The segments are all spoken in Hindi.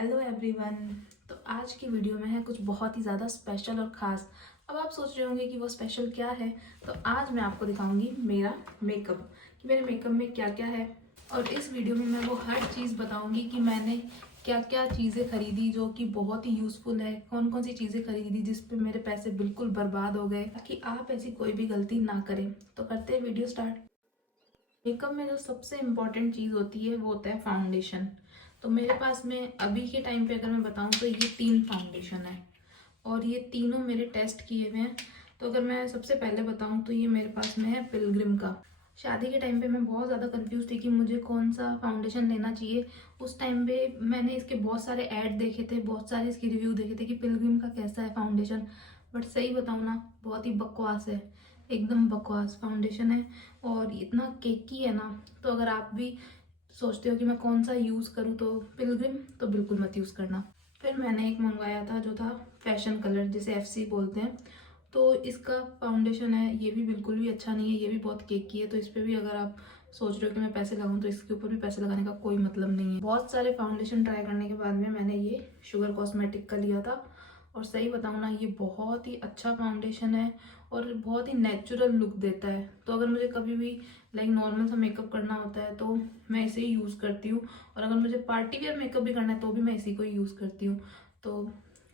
Hello everyone. तो आज की वीडियो में है कुछ बहुत ही ज़्यादा स्पेशल और ख़ास। अब आप सोच रहे होंगे कि वो स्पेशल क्या है। तो आज मैं आपको दिखाऊंगी मेरा मेकअप, कि मेरे मेकअप में क्या क्या है। और इस वीडियो में मैं वो हर चीज़ बताऊंगी कि मैंने क्या क्या चीज़ें खरीदी जो कि बहुत ही यूज़फुल है, कौन कौन सी चीज़ें खरीदी जिस पे मेरे पैसे बिल्कुल बर्बाद हो गए, ताकि आप ऐसी कोई भी गलती ना करें। तो करते हैं वीडियो स्टार्ट। मेकअप में जो सबसे इम्पॉर्टेंट चीज़ होती है वो होता है फाउंडेशन। तो मेरे पास में अभी के टाइम पे अगर मैं बताऊं तो ये 3 फाउंडेशन है और ये तीनों मेरे टेस्ट किए हुए हैं। तो अगर मैं सबसे पहले बताऊं तो ये मेरे पास में है पिलग्रिम का। शादी के टाइम पे मैं बहुत ज़्यादा कंफ्यूज थी कि मुझे कौन सा फाउंडेशन लेना चाहिए। उस टाइम पे मैंने इसके बहुत सारे ऐड देखे थे, बहुत सारे इसके रिव्यू देखे थे कि पिलग्रिम का कैसा है फाउंडेशन। बट सही बताऊँ ना, बहुत ही बकवास है, एकदम बकवास फाउंडेशन है और इतना केकी है ना। तो अगर आप भी सोचते हो कि मैं कौन सा यूज़ करूँ तो पिलग्रिम तो बिल्कुल मत यूज़ करना। फिर मैंने एक मंगवाया था जो था फैशन कलर, जिसे FC बोलते हैं। तो इसका फाउंडेशन है, ये भी बिल्कुल भी अच्छा नहीं है, ये भी बहुत केकी है। तो इस पर भी अगर आप सोच रहे हो कि मैं पैसे लगाऊं तो इसके ऊपर भी पैसे लगाने का कोई मतलब नहीं है। बहुत सारे फाउंडेशन ट्राई करने के बाद में मैंने ये शुगर कॉस्मेटिक का लिया था। और सही बताऊं ना, ये बहुत ही अच्छा फाउंडेशन है और बहुत ही नेचुरल लुक देता है। तो अगर मुझे कभी भी लाइक नॉर्मल सा मेकअप करना होता है तो मैं इसे ही यूज़ करती हूँ। और अगर मुझे पार्टी वेयर मेकअप भी करना है तो भी मैं इसी को ही यूज़ करती हूँ। तो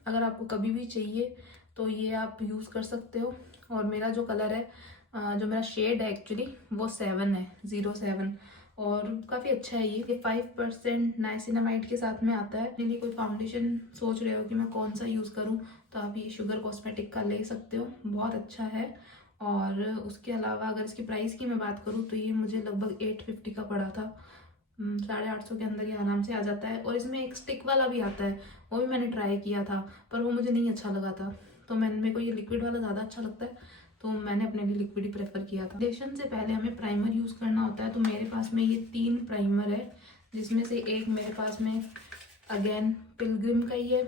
अगर आपको कभी भी चाहिए तो ये आप यूज़ कर सकते हो। और मेरा जो कलर है, जो मेरा शेड है एक्चुअली, वो 7 है, 07। और काफ़ी अच्छा है ये 5% नाइसिनामाइड के साथ में आता है। मेरे लिए कोई फाउंडेशन सोच रहे हो कि मैं कौन सा यूज़ करूँ तो आप ये शुगर कॉस्मेटिक का ले सकते हो, बहुत अच्छा है। और उसके अलावा अगर इसकी प्राइस की मैं बात करूँ तो ये मुझे लगभग 850 का पड़ा था। 850 के अंदर ये आराम से आ जाता है। और इसमें एक स्टिक वाला भी आता है, वो भी मैंने ट्राई किया था पर वो मुझे नहीं अच्छा लगा था। तो मेरे को ये लिक्विड वाला ज़्यादा अच्छा लगता है, तो मैंने अपने लिए लिक्विड ही प्रेफर किया था। फाउंडेशन से पहले हमें प्राइमर यूज़ करना होता है। तो मेरे पास में ये 3 प्राइमर है, जिसमें से एक मेरे पास में अगेन पिलग्रिम का ही है।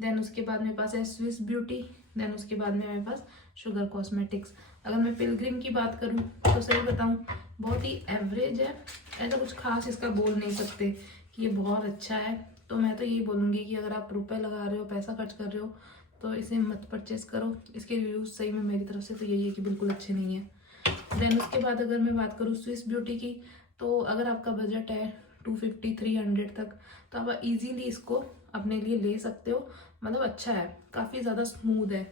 देन उसके बाद मेरे पास है स्विस ब्यूटी। देन उसके बाद में मेरे पास शुगर कॉस्मेटिक्स। अगर मैं पिलग्रिम की बात करूं तो सही बताऊं, बहुत ही एवरेज है, ऐसा कुछ खास इसका बोल नहीं सकते कि ये बहुत अच्छा है। तो मैं तो यही बोलूँगी कि अगर आप रुपए लगा रहे हो, पैसा खर्च कर रहे हो तो इसे मत परचेस करो। इसके रिव्यूज़ सही में मेरी तरफ से तो यही है कि बिल्कुल अच्छे नहीं है। देन उसके बाद अगर मैं बात करूँ स्विस ब्यूटी की, तो अगर आपका बजट है 250 300 तक तो आप इजीली इसको अपने लिए ले सकते हो। मतलब अच्छा है, काफ़ी ज़्यादा स्मूथ है।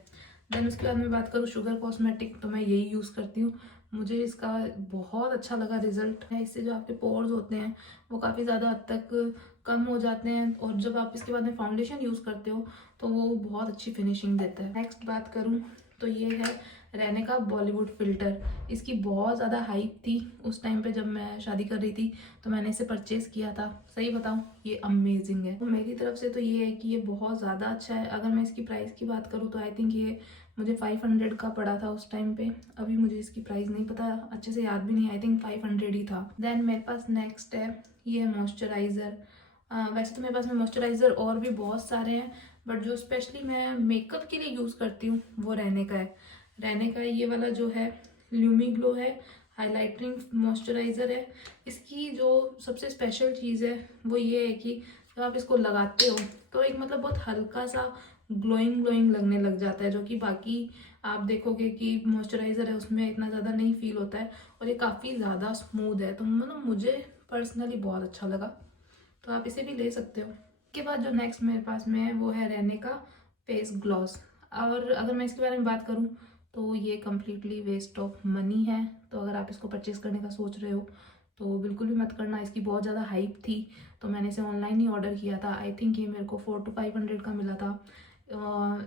देन उसके बाद मैं बात करूँ शुगर कॉस्मेटिक, तो मैं यही यूज़ करती हूँ। मुझे इसका बहुत अच्छा लगा रिजल्ट है। इससे जो आपके पोर्स होते हैं वो काफ़ी ज़्यादा हद तक कम हो जाते हैं। और जब आप इसके बाद में फाउंडेशन यूज़ करते हो तो वो बहुत अच्छी फिनिशिंग देता है। नेक्स्ट बात करूँ तो ये है रहने का बॉलीवुड फ़िल्टर। इसकी बहुत ज़्यादा हाइप थी उस टाइम पे जब मैं शादी कर रही थी, तो मैंने इसे परचेज़ किया था। सही बताऊँ, ये अमेजिंग है। तो मेरी तरफ से तो ये है कि ये बहुत ज़्यादा अच्छा है। अगर मैं इसकी प्राइस की बात करूँ तो आई थिंक ये मुझे 500 का पड़ा था उस टाइम पे। अभी मुझे इसकी प्राइस नहीं पता, अच्छे से याद भी नहीं, आई थिंक 500 ही था। देन मेरे पास नेक्स्ट है, ये है मॉइस्चराइज़र। वैसे तो मेरे पास में मॉइस्चराइज़र और भी बहुत सारे हैं, बट जो स्पेशली मैं मेकअप के लिए यूज़ करती हूँ वो रहने का है। रहने का ये वाला जो है ल्यूमी ग्लो है, हाइलाइटिंग मॉइस्चराइज़र है। इसकी जो सबसे स्पेशल चीज़ है वो ये है कि जब आप इसको लगाते हो तो एक मतलब बहुत हल्का सा ग्लोइंग ग्लोइंग लगने लग जाता है, जो कि बाकी आप देखोगे कि मॉइस्चराइज़र है उसमें इतना ज़्यादा नहीं फील होता है। और ये काफ़ी ज़्यादा स्मूथ है, तो मतलब मुझे पर्सनली बहुत अच्छा लगा, तो आप इसे भी ले सकते हो। इसके बाद जो नेक्स्ट मेरे पास में है वो है रहने का फेस ग्लॉस। और अगर मैं इसके बारे में बात करूँ तो ये कम्प्लीटली वेस्ट ऑफ मनी है। तो अगर आप इसको परचेज़ करने का सोच रहे हो तो बिल्कुल भी मत करना। इसकी बहुत ज़्यादा हाइप थी तो मैंने इसे ऑनलाइन ही ऑर्डर किया था। आई थिंक ये मेरे को 400 to 500 का मिला था।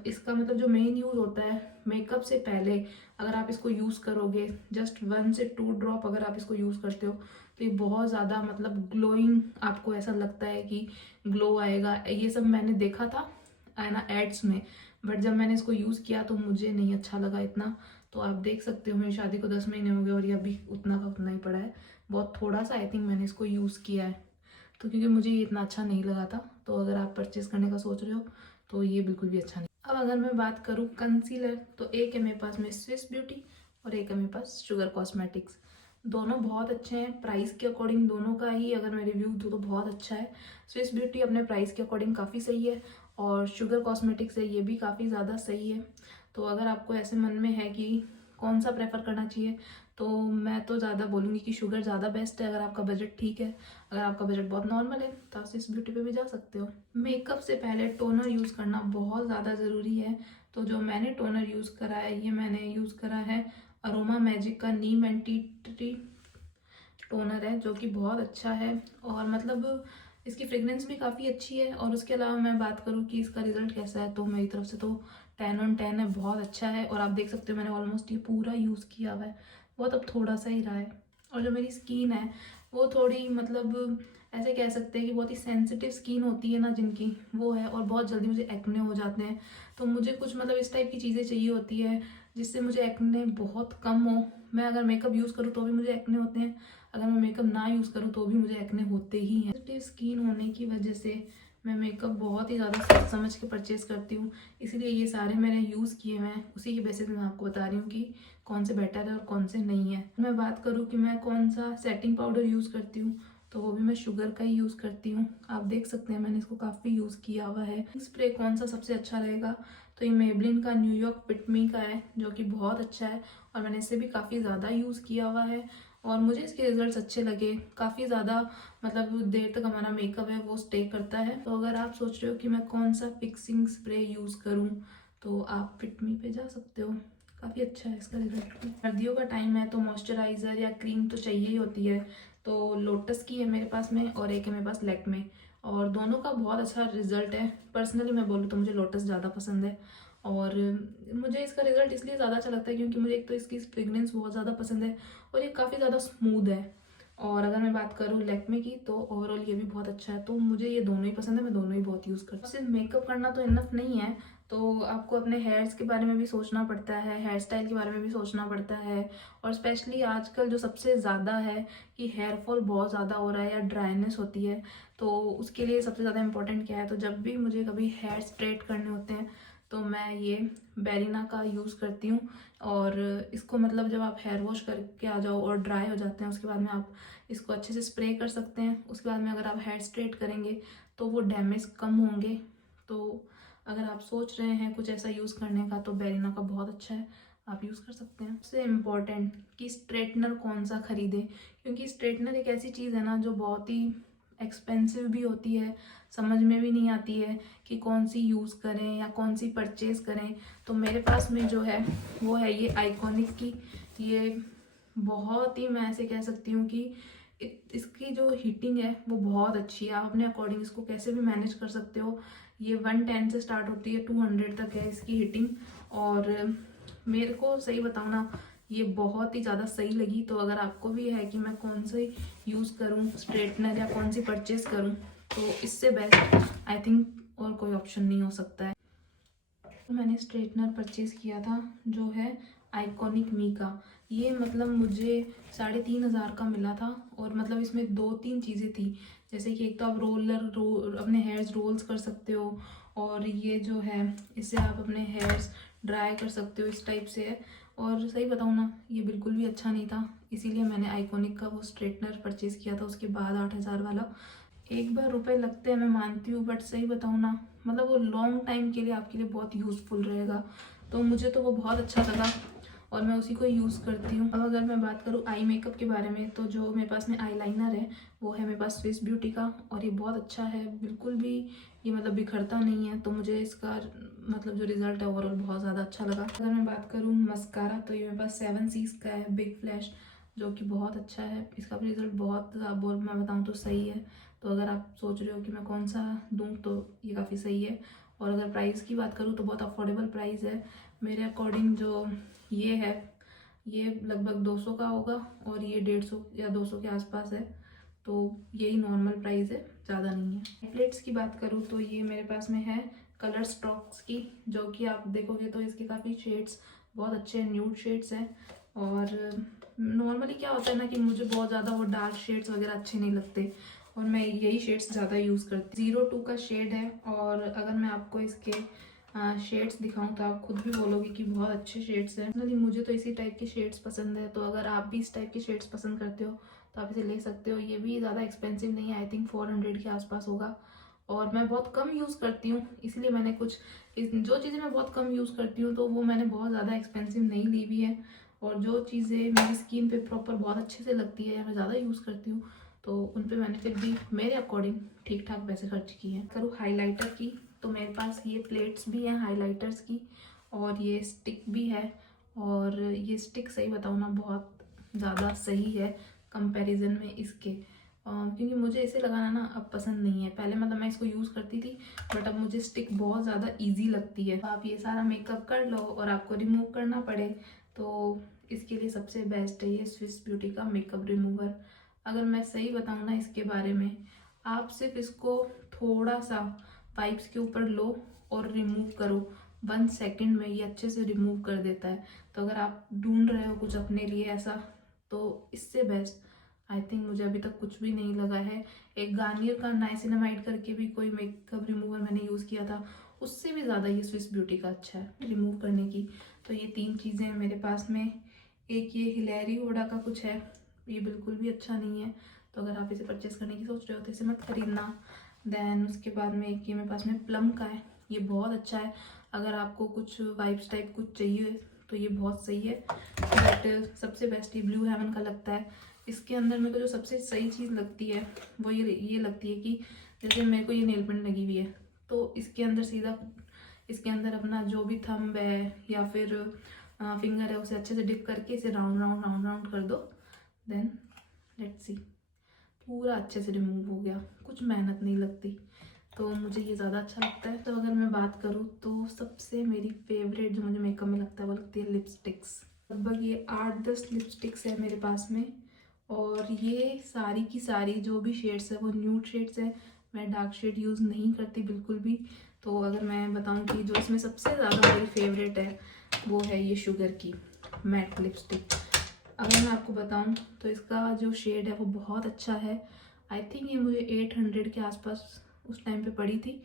इसका मतलब जो मेन यूज़ होता है मेकअप से पहले, अगर आप इसको यूज़ करोगे जस्ट 1 से 2 ड्रॉप अगर आप इसको यूज़ करते हो तो ये बहुत ज़्यादा मतलब ग्लोइंग, आपको ऐसा लगता है कि ग्लो आएगा। ये सब मैंने देखा था है ना एड्स में, बट जब मैंने इसको यूज़ किया तो मुझे नहीं अच्छा लगा इतना। तो आप देख सकते हो मेरी शादी को 10 महीने हो गए और ये अभी उतना का उतना ही पड़ा है। बहुत थोड़ा सा आई थिंक मैंने इसको यूज़ किया है, तो क्योंकि मुझे ये इतना अच्छा नहीं लगा था। तो अगर आप परचेज़ करने का सोच रहे हो तो ये बिल्कुल भी अच्छा नहीं। अब अगर मैं बात करूँ कंसीलर, तो एक है मेरे पास में स्विस ब्यूटी और एक है मेरे पास शुगर कॉस्मेटिक्स। दोनों बहुत अच्छे हैं। प्राइस के अकॉर्डिंग दोनों का ही अगर मैं रिव्यू दूँ तो बहुत अच्छा है। स्विस ब्यूटी अपने प्राइस के अकॉर्डिंग काफ़ी सही है और शुगर कॉस्मेटिक्स है ये भी काफ़ी ज़्यादा सही है। तो अगर आपको ऐसे मन में है कि कौन सा प्रेफर करना चाहिए तो मैं तो ज़्यादा बोलूँगी कि शुगर ज़्यादा बेस्ट है। अगर आपका बजट ठीक है, अगर आपका बजट बहुत नॉर्मल है तो आप स्विस ब्यूटी पे भी जा सकते हो। मेकअप से पहले टोनर यूज़ करना बहुत ज़्यादा ज़रूरी है। तो जो मैंने टोनर यूज़ करा है ये मैंने यूज़ करा है अरोमा मैजिक का नीम एंटी ट्री टोनर है, जो कि बहुत अच्छा है और मतलब इसकी फ्रेग्रेंस भी काफ़ी अच्छी है। और उसके अलावा मैं बात करूँ कि इसका रिजल्ट कैसा है तो मेरी तरफ से तो 10/10 है, बहुत अच्छा है। और आप देख सकते हो मैंने ऑलमोस्ट ये पूरा यूज़ किया हुआ है, बहुत अब थोड़ा सा ही रहा है। और जो मेरी स्किन है वो थोड़ी मतलब ऐसे कह सकते हैं कि बहुत ही सेंसिटिव स्किन होती है ना जिनकी, वो है। और बहुत जल्दी मुझे एक्ने हो जाते हैं, तो मुझे कुछ मतलब इस टाइप की चीज़ें चाहिए होती है जिससे मुझे एक्ने बहुत कम हो। मैं अगर मेकअप यूज़ करूँ तो भी मुझे एक्ने होते हैं, अगर मैं मेकअप ना यूज़ करूँ तो भी मुझे एक्ने होते ही हैं। सेंसिटिव स्किन होने की वजह से मैं मेकअप बहुत ही ज़्यादा सोच समझ के परचेज़ करती हूँ, इसीलिए ये सारे मैंने यूज़ किए हुए हैं। उसी के बेसिस में मैं आपको बता रही हूँ कि कौन से बेटर है और कौन से नहीं है। मैं बात करूँ कि मैं कौन सा सेटिंग पाउडर यूज़ करती हूँ तो वो भी मैं शुगर का ही यूज़ करती हूँ। आप देख सकते हैं मैंने इसको काफ़ी यूज़ किया हुआ है। स्प्रे कौन सा सबसे अच्छा रहेगा तो ये मेबलिन का न्यूयॉर्क फिट मी का है, जो कि बहुत अच्छा है और मैंने इसे भी काफ़ी ज़्यादा यूज़ किया हुआ है और मुझे इसके रिजल्ट्स अच्छे लगे। काफ़ी ज़्यादा मतलब देर तक हमारा मेकअप है वो स्टे करता है। तो अगर आप सोच रहे हो कि मैं कौन सा फिक्सिंग स्प्रे यूज़ करूँ तो आप फिट मी पे जा सकते हो, काफ़ी अच्छा है इसका रिजल्ट। सर्दियों का टाइम है तो मॉइस्चराइज़र या क्रीम तो चाहिए ही होती है। तो लोटस की है मेरे पास में और एक है मेरे पास लैक्मे, और दोनों का बहुत अच्छा रिजल्ट है। पर्सनली मैं बोलूँ तो मुझे लोटस ज़्यादा पसंद है और मुझे इसका रिजल्ट इसलिए ज़्यादा अच्छा लगता है क्योंकि मुझे एक तो इसकी फ्रेग्रेंस बहुत ज़्यादा पसंद है और ये काफ़ी ज़्यादा स्मूथ है। और अगर मैं बात करूँ लैक्मे की तो ओवरऑल ये भी बहुत अच्छा है। तो मुझे ये दोनों ही पसंद है, मैं दोनों ही बहुत यूज़ करती हूँ। सिर्फ मेकअप करना तो इनफ नहीं है, तो आपको अपने हेयर्स के बारे में भी सोचना पड़ता है, हेयर स्टाइल के बारे में भी सोचना पड़ता है। और स्पेशली आजकल जो सबसे ज़्यादा है कि हेयर फॉल बहुत ज़्यादा हो रहा है या ड्राइनेस होती है, तो उसके लिए सबसे ज़्यादा इंपॉर्टेंट क्या है, तो जब भी मुझे कभी हेयर स्ट्रेट करने होते हैं तो मैं ये बेलिना का यूज़ करती हूँ। और इसको मतलब जब आप हेयर वॉश करके आ जाओ और ड्राई हो जाते हैं उसके बाद में आप इसको अच्छे से स्प्रे कर सकते हैं। उसके बाद में अगर आप हेयर स्ट्रेट करेंगे तो वो डैमेज कम होंगे। तो अगर आप सोच रहे हैं कुछ ऐसा यूज़ करने का तो बेलिना का बहुत अच्छा है, आप यूज़ कर सकते हैं। सबसे इम्पॉर्टेंट कि स्ट्रेटनर कौन सा खरीदें, क्योंकि स्ट्रेटनर एक ऐसी चीज़ है ना जो बहुत ही एक्सपेंसिव भी होती है, समझ में भी नहीं आती है कि कौन सी यूज़ करें या कौन सी परचेज़ करें। तो मेरे पास में जो है वो है ये आइकॉनिक की। ये बहुत ही मैं ऐसे कह सकती हूँ कि इसकी जो हीटिंग है वो बहुत अच्छी है। आप अपने अकॉर्डिंग इसको कैसे भी मैनेज कर सकते हो। ये 110 से स्टार्ट होती है, 200 तक है इसकी हीटिंग। और मेरे को सही बताऊँ ना ये बहुत ही ज़्यादा सही लगी। तो अगर आपको भी है कि मैं कौन सी यूज़ करूँ स्ट्रेटनर या कौन सी परचेज़ करूँ तो इससे बेस्ट आई थिंक और कोई ऑप्शन नहीं हो सकता है। मैंने स्ट्रेटनर परचेज़ किया था जो है आइकॉनिक मी का। ये मतलब मुझे 3,500 का मिला था और मतलब इसमें 2-3 चीज़ें थी, जैसे कि एक तो आप अपने हेयर्स रोल्स कर सकते हो और ये जो है इससे आप अपने हेयर्स ड्राई कर सकते हो, इस टाइप से है। और सही बताऊँ ना ये बिल्कुल भी अच्छा नहीं था, इसीलिए मैंने आइकॉनिक का वो स्ट्रेटनर परचेज़ किया था उसके बाद 8,000 वाला। एक बार रुपए लगते हैं मैं मानती हूँ, बट सही बताऊँ ना मतलब वो लॉन्ग टाइम के लिए आपके लिए बहुत यूज़फुल रहेगा। तो मुझे तो वो बहुत अच्छा लगा और मैं उसी को यूज़ करती हूँ। अब अगर मैं बात करूँ आई मेकअप के बारे में तो जो मेरे पास में आई लाइनर है वो है मेरे पास स्विस ब्यूटी का और ये बहुत अच्छा है, बिल्कुल भी ये मतलब बिखरता नहीं है। तो मुझे इसका मतलब जो रिज़ल्ट है ओवरऑल बहुत ज़्यादा अच्छा लगा। अगर मैं बात करूँ मस्कारा तो ये मेरे पास 7 सीज़ का है बिग फ्लैश, जो कि बहुत अच्छा है। इसका भी रिज़ल्ट बहुत बोल मैं बताऊँ तो सही है। तो अगर आप सोच रहे हो कि मैं कौन सा दूँ तो ये काफ़ी सही है। और अगर प्राइस की बात करूँ तो बहुत अफोर्डेबल प्राइस है मेरे अकॉर्डिंग। जो ये है ये लगभग 200 का होगा और ये 150 या 200 के आसपास है। तो यही नॉर्मल प्राइस है, ज़्यादा नहीं है। प्लेट्स की बात करूँ तो ये मेरे पास में है कलर स्टॉक्स की, जो कि आप देखोगे तो इसके काफ़ी शेड्स बहुत अच्छे न्यूड शेड्स हैं। और नॉर्मली क्या होता है ना कि मुझे बहुत ज़्यादा वो डार्क शेड्स वगैरह अच्छे नहीं लगते और मैं यही शेड्स ज़्यादा यूज़ करती हूँ। 02 का शेड है और अगर मैं आपको इसके शेड्स दिखाऊं तो आप खुद भी बोलोगे कि बहुत अच्छे शेड्स हैं। नहीं, मुझे तो इसी टाइप के शेड्स पसंद है, तो अगर आप भी इस टाइप के शेड्स पसंद करते हो तो आप इसे ले सकते हो। ये भी ज़्यादा एक्सपेंसिव नहीं है, आई थिंक 400 के आसपास होगा। और मैं बहुत कम यूज़ करती हूँ, इसलिए मैंने जो चीज़ें मैं बहुत कम यूज़ करती हूँ तो वो मैंने बहुत ज़्यादा एक्सपेंसिव नहीं ली हुई है। और जो चीज़ें मेरी स्किन पे प्रॉपर बहुत अच्छे से लगती है या मैं ज़्यादा यूज़ करती हूँ तो उन पे मैंने फिर भी मेरे अकॉर्डिंग ठीक ठाक पैसे खर्च किए हैं। करूँ हाइलाइटर की, तो मेरे पास ये प्लेट्स भी हैं हाइलाइटर्स की, और ये स्टिक भी है। और ये स्टिक सही बताऊँ ना बहुत ज़्यादा सही है कंपैरिजन में इसके, क्योंकि मुझे इसे लगाना ना अब पसंद नहीं है। पहले मतलब मैं इसको यूज़ करती थी, बट अब मुझे स्टिक बहुत ज़्यादा ईजी लगती है। आप ये सारा मेकअप कर लो और आपको रिमूव करना पड़े तो इसके लिए सबसे बेस्ट है ये स्विस ब्यूटी का मेकअप रिमूवर। अगर मैं सही बताऊँ ना इसके बारे में, आप सिर्फ इसको थोड़ा सा पाइप्स के ऊपर लो और रिमूव करो, 1 सेकंड में ये अच्छे से रिमूव कर देता है। तो अगर आप ढूंढ रहे हो कुछ अपने लिए ऐसा, तो इससे बेस्ट आई थिंक मुझे अभी तक कुछ भी नहीं लगा है। एक गार्नियर का नाइसिनामाइड करके भी कोई मेकअप रिमूवर मैंने यूज़ किया था, उससे भी ज़्यादा ये स्विस ब्यूटी का अच्छा है रिमूव करने की। तो ये 3 चीज़ें हैं मेरे पास में। एक ये हिलेरी ओडा का कुछ है, ये बिल्कुल भी अच्छा नहीं है, तो अगर आप इसे परचेस करने की सोच रहे हो तो इसे मत खरीदना। देन उसके बाद में एक ये मेरे पास में प्लम का है, ये बहुत अच्छा है। अगर आपको कुछ वाइब्स टाइप कुछ चाहिए तो ये बहुत सही है। बट सबसे बेस्ट ये ब्लू हेवन का लगता है। इसके अंदर मेरे को जो सबसे सही चीज़ लगती है वो ये लगती है कि जैसे मेरे को ये नेल पेंट लगी हुई है, तो इसके अंदर सीधा इसके अंदर अपना जो भी थंब है या फिर फिंगर है उसे अच्छे से डिप करके इसे राउंड राउंड राउंड राउंड कर दो। देन लेट्स सी, पूरा अच्छे से रिमूव हो गया, कुछ मेहनत नहीं लगती। तो मुझे ये ज़्यादा अच्छा लगता है। तो अगर मैं बात करूँ तो सबसे मेरी फेवरेट जो मुझे मेकअप में लगता है वो लगती है लिपस्टिक्स। लगभग ये 8-10 लिपस्टिक्स है मेरे पास में, और ये सारी की सारी जो भी शेड्स है वो न्यूड शेड्स है। मैं डार्क शेड यूज़ नहीं करती बिल्कुल भी। तो अगर मैं बताऊं कि जो इसमें सबसे ज़्यादा मेरी फेवरेट है वो है ये शुगर की मैट लिपस्टिक। अगर मैं आपको बताऊं तो इसका जो शेड है वो बहुत अच्छा है। आई थिंक ये मुझे 800 के आसपास उस टाइम पे पड़ी थी।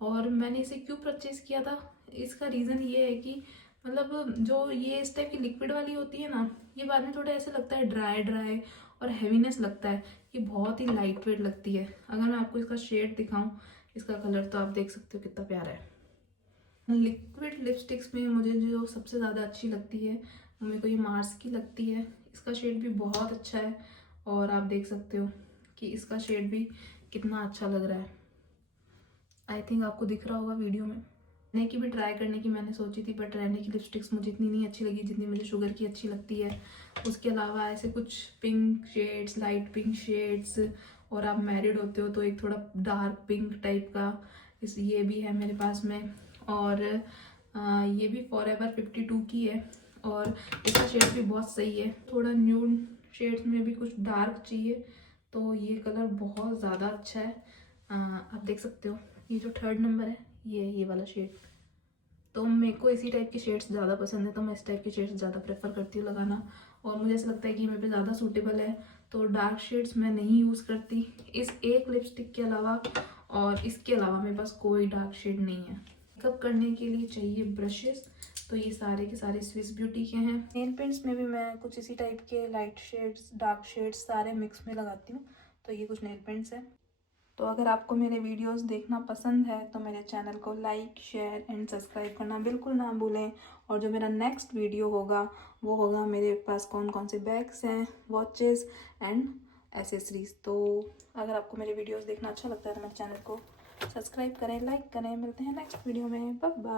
और मैंने इसे क्यों परचेज़ किया था, इसका रीज़न ये है कि मतलब जो ये इस टाइप की लिक्विड वाली होती है ना, ये बाद में थोड़ा ऐसा लगता है ड्राई ड्राई और हैवीनेस लगता है। ये बहुत ही लाइट वेट लगती है। अगर मैं आपको इसका शेड दिखाऊं, इसका कलर, तो आप देख सकते हो कितना प्यारा है। लिक्विड लिपस्टिक्स में मुझे जो सबसे ज़्यादा अच्छी लगती है वो मेरे को ये मार्स की लगती है। इसका शेड भी बहुत अच्छा है, और आप देख सकते हो कि इसका शेड भी कितना अच्छा लग रहा है। आई थिंक आपको दिख रहा होगा वीडियो में। रहने की भी ट्राई करने की मैंने सोची थी, बट रहने की लिपस्टिक्स मुझे इतनी नहीं अच्छी लगी जितनी मुझे शुगर की अच्छी लगती है। उसके अलावा ऐसे कुछ pink shades, light pink shades, और आप मैरिड होते हो तो एक थोड़ा डार्क पिंक टाइप का ये भी है मेरे पास में। और ये भी फॉरएवर 52 की है, और इसका शेड भी बहुत सही है। थोड़ा न्यूड शेड्स में भी कुछ डार्क चाहिए तो ये कलर बहुत ज़्यादा अच्छा है। आप देख सकते हो ये जो 3rd नंबर है ये वाला शेड। तो मेरे को इसी टाइप के शेड्स ज़्यादा पसंद है, तो मैं इस टाइप के शेड्स ज़्यादा प्रेफर करती हूँ लगाना। और मुझे ऐसा लगता है कि मेरे पे ज़्यादा सूटेबल है, तो डार्क शेड्स मैं नहीं यूज़ करती इस एक लिपस्टिक के अलावा। और इसके अलावा मेरे पास कोई डार्क शेड नहीं है। मेकअप करने के लिए चाहिए ब्रशेस, तो ये सारे के सारे स्विस ब्यूटी के हैं। नेल पेंट्स में भी मैं कुछ इसी टाइप के लाइट शेड्स, डार्क शेड्स सारे मिक्स में लगाती हूँ। तो ये कुछ नेल पेंट्स हैं। तो अगर आपको मेरे वीडियोस देखना पसंद है तो मेरे चैनल को लाइक, शेयर एंड सब्सक्राइब करना बिल्कुल ना भूलें। और जो मेरा नेक्स्ट वीडियो होगा वो होगा मेरे पास कौन कौन से बैग्स हैं, वॉचेस एंड एसेसरीज। तो अगर आपको मेरे वीडियोस देखना अच्छा लगता है तो मेरे चैनल को सब्सक्राइब करें, लाइक करें। मिलते हैं नेक्स्ट वीडियो में, बाय बाय।